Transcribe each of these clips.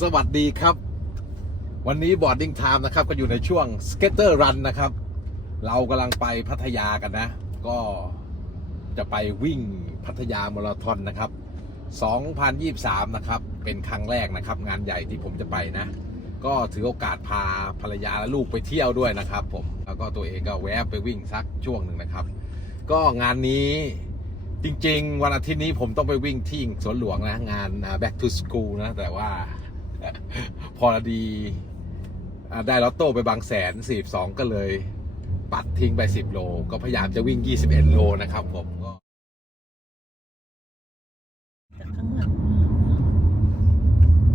สวัสดีครับ วันนี้บอร์ดดิ้งไทม์นะครับ ก็อยู่ในช่วงสเก็ตเตอร์รันนะครับ เรากำลังไปพัทยากันนะ ก็จะไปวิ่งพัทยามาราธอนนะครับ 2023 นะครับ เป็นครั้งแรกนะครับ งานใหญ่ที่ผมจะไปนะ ก็ถือโอกาสพาภรรยาและลูกไปเที่ยวด้วยนะครับ ผมแล้วก็ตัวเองก็แวะไปวิ่งสักช่วงหนึ่งนะครับ ก็งานนี้จริง ๆ วันอาทิตย์นี้ผมต้องไปวิ่งที่สวนหลวงนะ งาน back to school นะ แต่ว่า พอดีอ่าได้ลอตโต้ไปบางแสน42ก็เลย ปัดทิ้งไป10โล ก็พยายามจะวิ่ง21โลนะครับผมก็จากข้างหลัง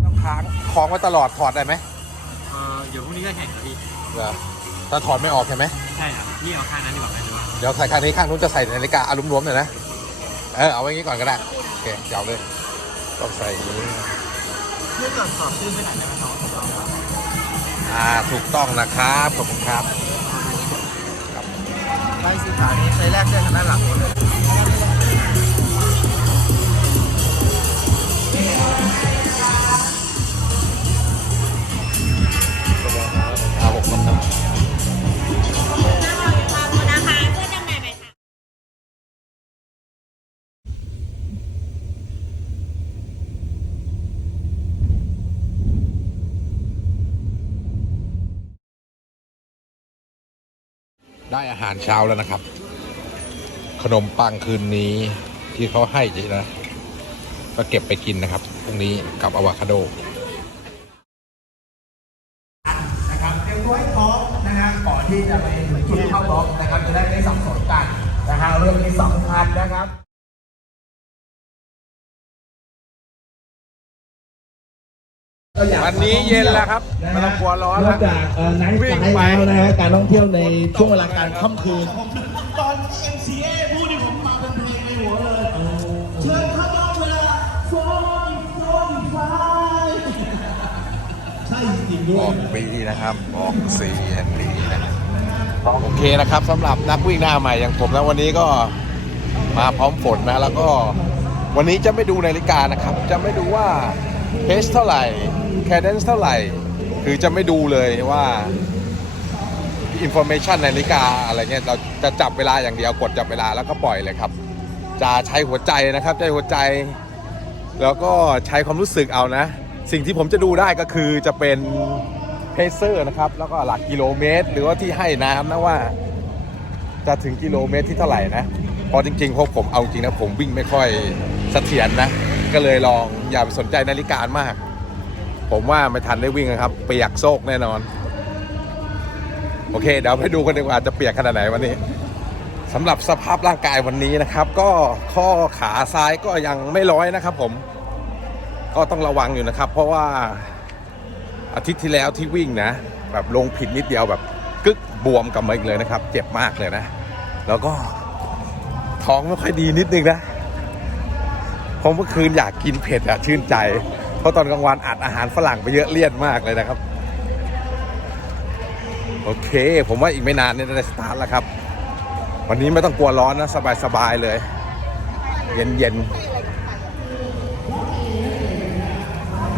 ต้องค้างคล้องไว้ตลอดถอดได้ไหมเออเดี๋ยวพรุ่งนี้ก็แข่งครับพี่ถ้าถอดไม่ออกใช่ไหมใช่ครับนี่เอาข้างนั้นดีกว่าไหมหรือว่าเดี๋ยวใส่ข้างนี้ข้างนู้นจะใส่นาฬิกาอารมณ์รวมๆหน่อยนะ เออเอาไว้งี้ก่อนก็ได้ โอเคเดี๋ยวเลยต้องใส่อ ย่างนี้เพื่อก่อนสอบชื่อไปไหนได้ไหมน้องของเราอะอ่าถูกต้องนะครับขอบคุณครับใบสีขาวนี้ใช้แรกเส้นทางด้านหลังหมดเลย ได้อาหารเช้าแล้วนะครับ ขนมปังคืนนี้ที่เขาให้จีนะก็เก็บไปกินนะครับพรุ่งนี้กับอะวคาโดนะครับเตรียมตัวให้พร้อมนะฮะก่อนที่จะไปถึงจุดเข้าบล็อกนะครับจะได้ไม่สับสนกันนะฮะเรื่องนี้สำคัญนะครับ วันนี้เย็นแล้วครับไม่ต้องกลัวร้อนนแล้อวกจากไนท์วิ่งไฟไปแล้วนะฮะการท่องเที่ยวในช่วงเวลาการค่ำคืนตอนที่ MCA พูดนี่ผมมาเป็นเพลงในหัวเลยเชิญเข้ามาเวลาโฟนโฟนไฟใช่จริงๆด้อวยอกปีนะครับออกสีแห่งนี้นะครับโอเคนะครับสำหรับนักวิ่งหน้าใหม่อย่างผมนะวันนี้ก็มาพร้อมฝนนะแล้วก็วันนี้จะไม่ดูนาฬิกานะครับ จะไม่ดูว่าเพสเท่าไหร่ แคเดนซ์เท่าไหร่ คือจะไม่ดูเลยว่าอินโฟ a t ชันนาฬิกาอะไรเงี้ยเราจะจับเวลาอย่างเดียวกดจับเวลาแล้วก็ปล่อยเลยครับ จะใช้หัวใจนะครับใช้หัวใจ แล้วก็ใช้ความรู้สึกเอานะ สิ่งที่ผมจะดูได้ก็คือจะเป็นเพเซอร์นะครับแล้วก็หลักกิโลเมตร หรือว่าที่ให้น้ำนะว่า จะถึงกิโลเมตรที่เท่าไหร่นะเพราะจริงๆพวกผมเอาจริงนะผมวิ่งไม่ค่อยเสถียรนะ ก็เลยลองอย่าไปสนใจนาฬิกามาก ผมว่าไม่ทันได้วิ่งนะครับ เปียกโซกแน่นอน โอเค เดี๋ยวไปดูกันดีกว่าจะเปียกขนาดไหนวันนี้สำหรับสภาพร่างกายวันนี้นะครับ ก็ข้อขาซ้ายก็ยังไม่ร้อยนะครับ ผม ก็ต้องระวังอยู่นะครับ เพราะว่าอาทิตย์ที่แล้วที่วิ่งนะ แบบลงผิดนิดเดียวแบบกึกบวมกลับมาอีกเลยนะครับ เจ็บมากเลยนะ แล้วก็ท้องไม่ค่อยดีนิดนึงนะเพราะเมื่อคืนอยากกินเผ็ดอะชื่นใจ เพราะตอนกลางวันอัดอาหารฝรั่งไปเยอะเลี่ยนมากเลยนะครับ โอเค ผมว่าอีกไม่นานนี่จะได้สตาร์ทแล้วครับ วันนี้ไม่ต้องกลัวร้อนนะ สบายๆเลย เย็นๆ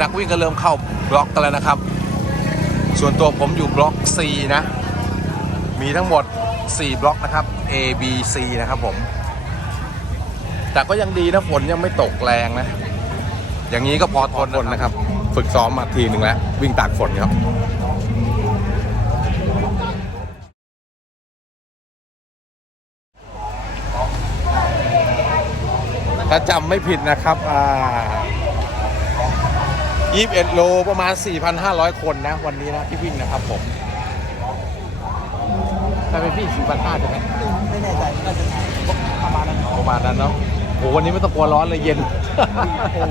นักวิ่งก็เริ่มเข้าบล็อกกันแล้วนะครับ ส่วนตัวผมอยู่บล็อก C นะ มีทั้งหมด 4 บล็อกนะครับ A B C นะครับผม แต่ก็ยังดีนะฝนยังไม่ตกแรงนะ อย่างนี้ก็พอทนนะครับ ฝึกซ้อมมาทีหนึ่งแล้ว วิ่งตากฝนครับถ้าจำไม่ผิดนะครับอ่า21โลประมาณ 4,500 คนนะ วันนี้นะที่วิ่งนะครับผมถ้าเป็นพี่4,500ใช่ไหมไม่แน่ใจน่าจะประมาณนั้นประมาณนั้นเนาะ โหวันนี้ไม่ต้องกลัวร้อนเลยเย็นโอ้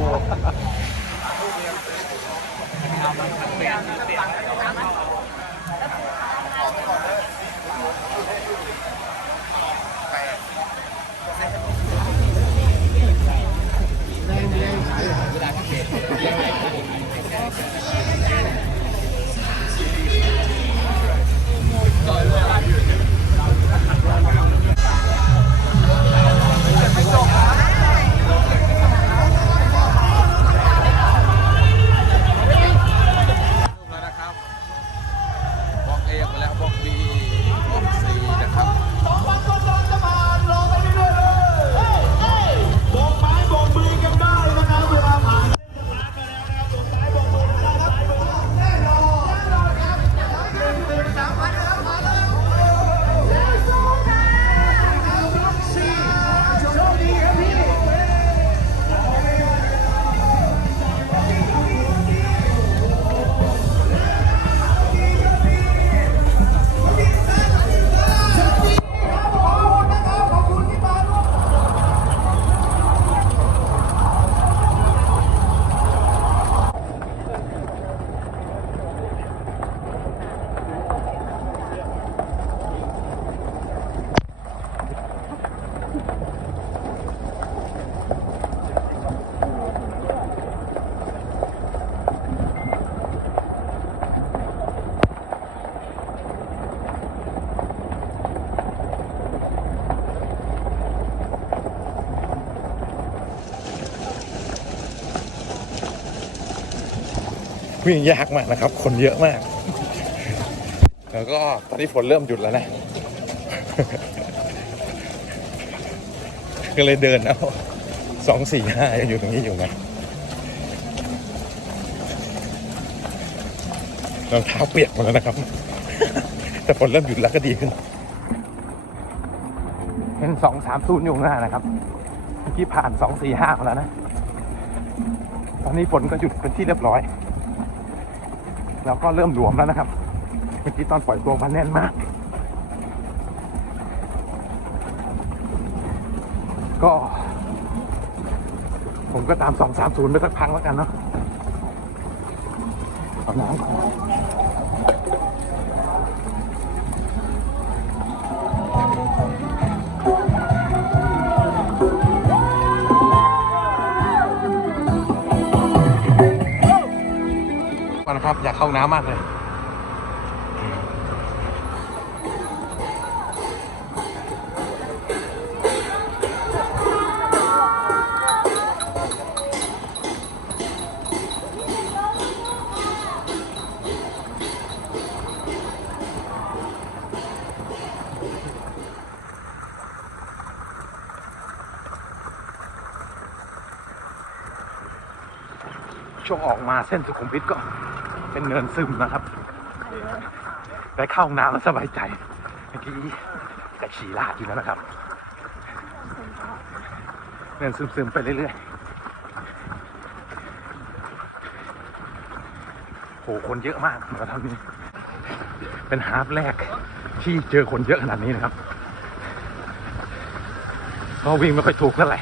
วิ่งยากมากนะครับ คนเยอะมาก แล้วก็ตอนนี้ฝนเริ่มหยุดแล้วนะ ก็เลยเดินเอาสองสี่ห้ายังอยู่ตรงนี้อยู่นะรองเท้าเปียกหมดแล้วนะครับ แต่ฝนเริ่มหยุดแล้วก็ดีขึ้นเห็นสองสามศูนย์อยู่หน้านะครับเมื่อกี้ผ่านสองสี่ห้ามาแล้วนะ ตอนนี้ฝนก็หยุดเป็นที่เรียบร้อย แล้วก็เริ่มหลวมแล้วนะครับเมื่อกี้ตอนปล่อยตัวมันแน่นมาก ก็ ผมก็ตามสองสามศูนย์ไปสักพังแล้วกันเนาะเอาน้ำก่อน ครับ อยากเข้าน้ำมากเลยช่วงออกมาเส้นสุขุมวิทก็ เป็นเนินซึมนะครับได้เข้าห้องน้ำแล้วสบายใจเมื่อกี้จะฉี่ลาดอยู่แล้วนะครับ เนินซึมๆไปเรื่อยๆโหคนเยอะมากมาทำนี้ เป็นฮาร์ฟแรกที่เจอคนเยอะขนาดนี้นะครับก็วิ่งไม่ค่อยถูกเท่าไหร่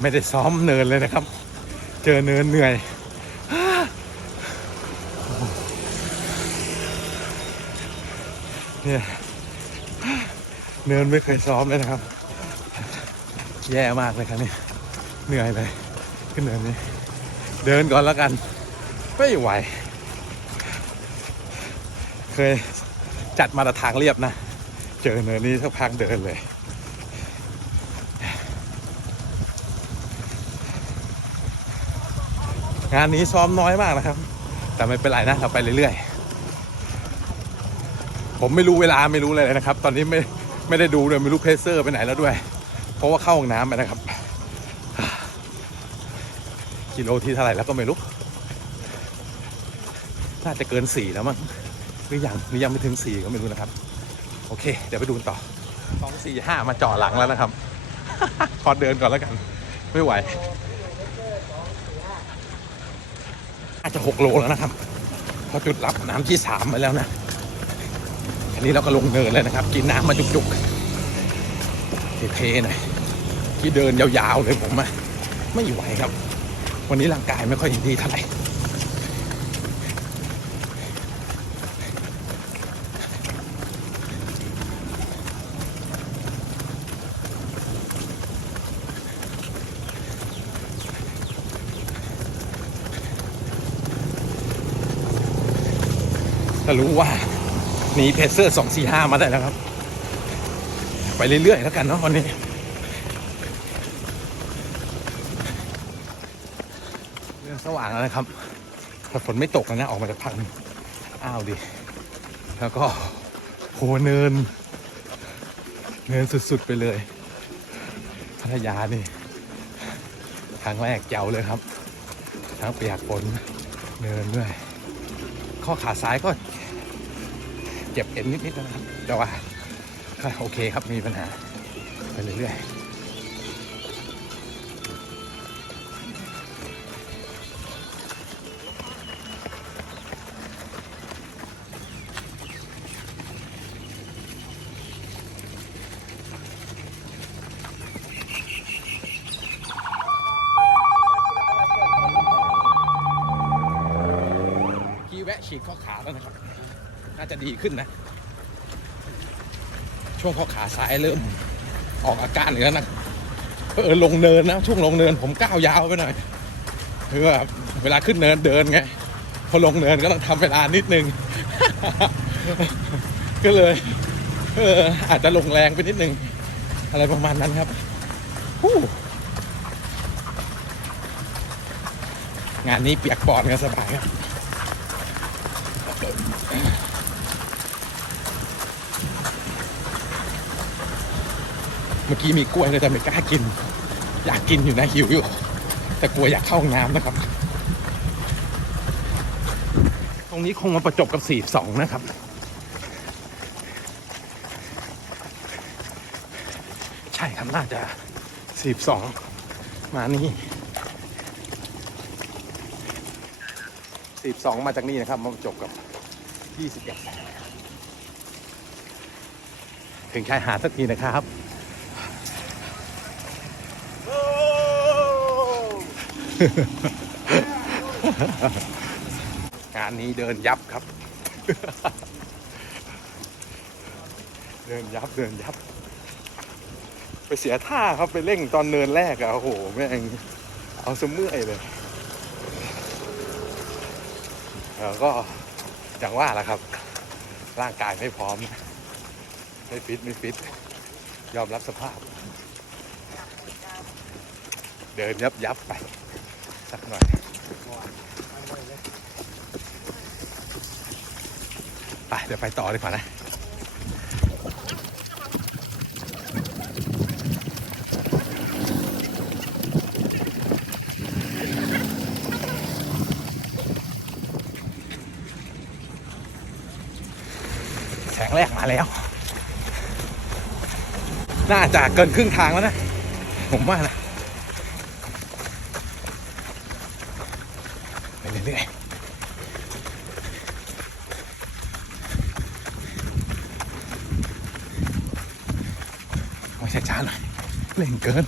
ไม่ได้ซ้อมเนินเลยนะครับ เจอเนินเหนื่อย เนี่ย เนินไม่เคยซ้อมเลยนะครับ แย่มากเลยครับเนี่ยเหนื่อยเลย ขึ้นเนินนี้ เดินก่อนแล้วกัน ไม่ไหว เคยจัดมาต่ทางเรียบนะ เจอเนินนี้สักพักเดินเลย งานนี้ซ้อมน้อยมากนะครับ แต่ไม่เป็นไรนะเราไปเรื่อยๆ ผมไม่รู้เวลาไม่รู้อะไรเลยนะครับ ตอนนี้ไม่ไม่ได้ดูเลยไม่รู้เพเซอร์ไปไหนแล้วด้วย เพราะว่าเข้าห้องน้ำไปนะครับ กิโลที่เท่าไหร่แล้วก็ไม่รู้ น่าจะเกินสี่แล้วมั้งหรือยังหรือยังไม่ถึงสี่ก็ไม่รู้นะครับ โอเค เดี๋ยวไปดูต่อสองสี่ห้ามาจาะหลังแล้วนะครับ ขอเดินก่อนแล้วกัน ไม่ไหว อา จะหกโลแล้วนะครับพอจุดรับน้ำที่สามไปแล้วนะอันนี้เราก็ลงเนินเลยนะครับ กินน้ำมาจุกๆเทๆหน่อยที่เดินยาวๆเลยผมอะไม่ไหวครับ วันนี้ร่างกายไม่ค่อยดีเท่าไหร่ ถ้ารู้ว่าหนีเพเซอร์สองสี่ห้ามาได้แล้วครับ ไปเรื่อยๆแล้วกันเนาะวันนี้ เรื่องสว่างแล้วนะครับถ้าฝนไม่ตกนะออกมาจากพักหนึ่งอ้าวดิ แล้วก็โหเนิน เนินสุดๆไปเลย พัทยานี่ครั้งแรกเจ๋วเลยครับ ทั้งเปียกฝนเนินด้วย ข้อขาซ้ายก็เจ็บเอ็นนิดๆนะครับแต่ว่าก็โอเคครับมีปัญหาไปเรื่อยๆกี้แวะฉีดข้อขาแล้วนะครับ จะดีขึ้นนะ ช่วงข้อขาซ้ายเริ่ม ออกอาการเหนือนะเออลงเนินนะช่วงลงเนินผมก้าวยาวไปหน่อยคือว่าเวลาขึ้นเนินเดินไงพอลงเนินก็ต้องทำเวลานิดนึง ก็เลยเอออาจจะลงแรงไปนิดนึง อะไรประมาณนั้นครับงานนี้เปียกปอนกันสบายครับ เมื่อกี้มีกล้วยเลยแต่ไม่กล้ากิน อยากกินอยู่นะหิวอยู่ แต่กลัวอยากเข้าห้องน้ำนะครับ ตรงนี้คงมาประจบกับ 42 นะครับ ใช่ครับน่าจะ 42 มานี่42มาจากนี่นะครับมาประจบกับ 21 ถึงชายหาดสักทีนะครับ งานนี้เดินยับครับ เดินยับเดินยับ ไปเสียท่าครับไปเร่งตอนเนินแรกอะโอ้โหแม่งเอาสมื่อยเลยแล้วก็อย่างว่าแหละครับ ร่างกายไม่พร้อม ไม่ฟิตไม่ฟิต ยอมรับสภาพ เดินยับยับไป สักหน่อยไปเดี๋ยวไปต่อดีกว่านะแสงแรกมาแล้ว น่าจะเกินครึ่งทางแล้วนะ ผมว่านะ ไปเรื่อยๆไม่ช้าๆ หน่อยเร่งเกิน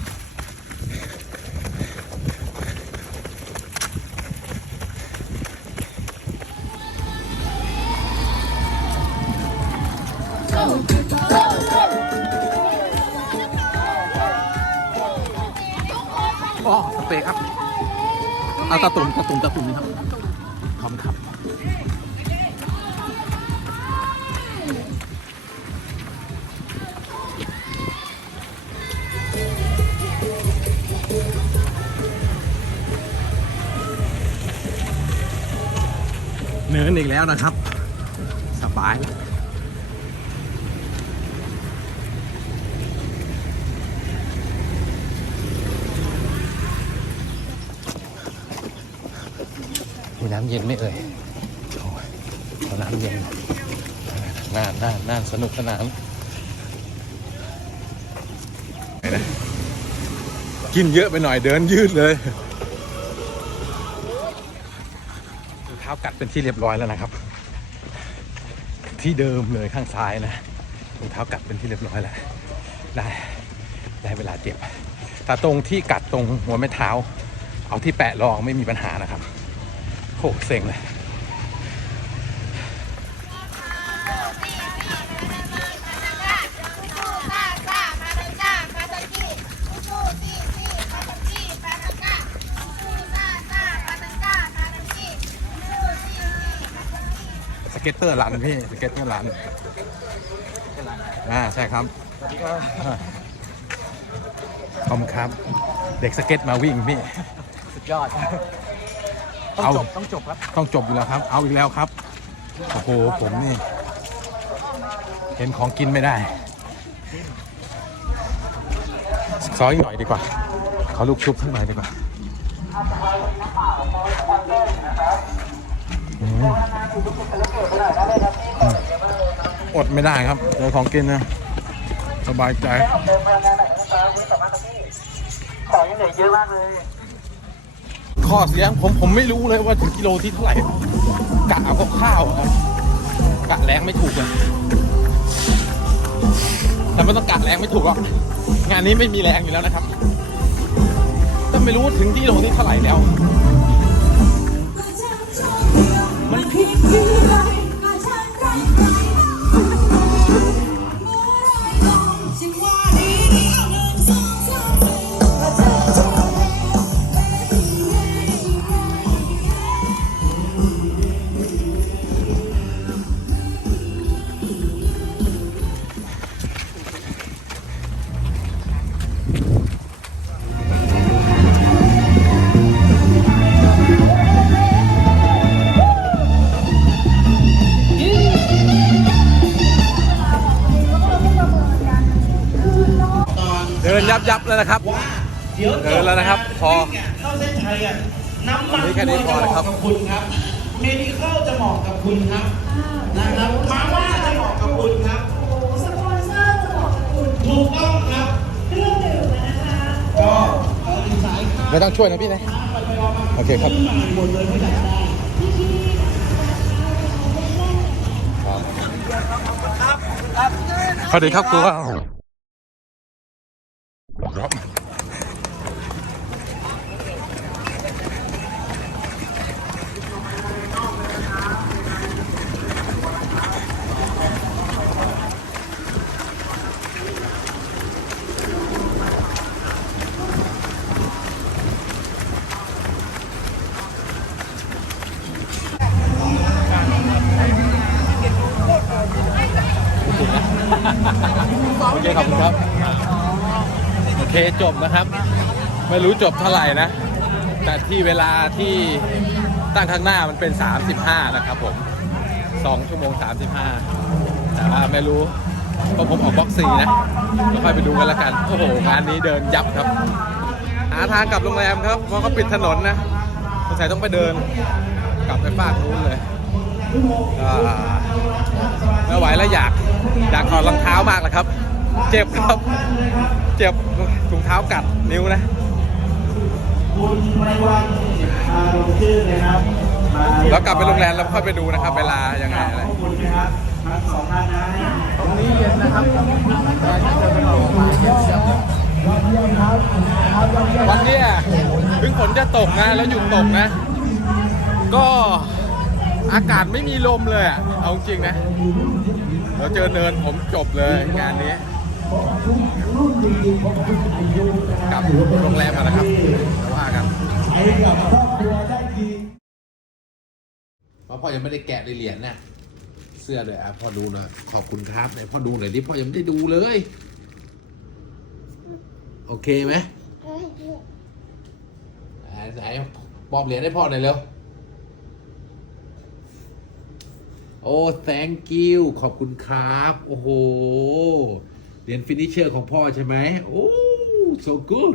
อ๋อสเปรย์ครับ เอาตะตุ่มตะตุ่มตะตุ่มนี่ครับ นินอีกแล้วนะครับ สบายแล้วมีน้ำเย็นไหม่เอ่ยโอ้ยเอาน้ำเย็นน่านน่านน่านสนุกสนานไหนนะกินเยอะไปหน่อยเดินยืดเลย กัดเป็นที่เรียบร้อยแล้วนะครับ ที่เดิมเลยข้างซ้ายนะรองเท้ากัดเป็นที่เรียบร้อยแล้วได้ได้เวลาเจ็บ แต่ตรงที่กัดตรงหัวแม่เท้า เอาที่แปะรองไม่มีปัญหานะครับโหเซ็งเลย เก็ตเตอร์รันพี่สเก็ตเตอร์รันอ่าใช่ครับขอบคุณครับ เด็กสเก็ตมาวิ่งพี่สุดยอดต้องเอาจบต้องจบครับ ต้องจบอยู่แล้วครับ เอาอีกแล้วครับ โอ้โหผมนี่ เห็นของกินไม่ได้ซอยหน่อยดีกว่าขอลูกชุบสักหน่อยดีกว่า อดไม่ได้ครับเจอของกินนะสบายใจของยังเหลือเยอะมากเลยข้อเสียงผมผมไม่รู้เลยว่าถึงกิโลที่เท่าไหร่กะเอาข้าวครับกะแรงไม่ถูกอะแต่ไม่ต้องกะแรงไม่ถูกหรอกงานนี้ไม่มีแรงอยู่แล้วนะครับแต่ไม่รู้ว่าถึงกิโลที่เท่าไหร่แล้ว มันผิดที่ไร ยับยับเลยนะครับว่าเดี๋ยวเดินแล้วนะครับ พอวิ่งะเข้าเส้นชัยอะน้ำมันวันนี้แค่นี้พอนะครับจะเหมาะกับคุณครับ เมดิคอลจะเหมาะกับคุณครับนะครับมาว่าจะเหมาะกับคุณครับโอ้โหสปอนเซอร์จะบอกกับคุณถูกต้องครับเครื่องดื่มอะนะคะก็เอ่อสายข้าวไม่ต้องช่วยนะพี่นะไปไปมามาโอเคครับซื้อมาหมดเลยไม่อยากได้สวัสดีครับครู โอเคขอบคุณครับโอเคจบนะครับ ไม่รู้จบเท่าไหร่นะ แต่ที่เวลาที่ตั้งข้างหน้ามันเป็น 35 นะครับผม 2 ชั่วโมง 35 แต่ว่าไม่รู้เพราะผมออกบ็อกซี่นะเราค่อยไปดูกันแล้วกัน โอ้โหงานนี้เดินยับครับ หาทางกลับโรงแรมครับเพราะเขาปิดถนนนะสงสัยต้องไปเดิน กลับไปฟากนู้นเลยไม่ไหวแล้วอยาก อยากถอดรองเท้ามากเลยครับ เจ็บครับ เจ็บถุงเท้ากัดนิ้วนะ คุณไพรวันอารมณ์ชื่นนะครับมาแล้วกลับไปโรงแรมแล้วค่อยไปดูนะครับ เวลายังไงอะไรขอบคุณนะครับทั้งสองท่านนะตรงนี้เย็นนะครับแต่ถ้าเกิดมันออกมาเย็นเสียบวันเนี้ยถึงฝนจะตกนะ แล้วหยุดตกนะ ก็อากาศไม่มีลมเลยอะเอาจริงนะ เราเจอเนินผมจบเลยงานนี้ กลับโรงแรมกันนะครับแล้วว่ากันใช้กับครอบครัวได้ดีเพราะพ่อยังไม่ได้แกะในเหรียญนะเสื้อเลยอะพ่อดูหน่อยขอบคุณครับไหนพ่อดูหน่อยดิพ่อยังไม่ได้ดูเลย โอเคไหมไหนไหนมอบเหรียญให้พ่อหน่อยเร็วโอ้ thank you ขอบคุณครับ โอ้โห เหรียญฟินิเชอร์ของพ่อใช่ไหมโอ้ so good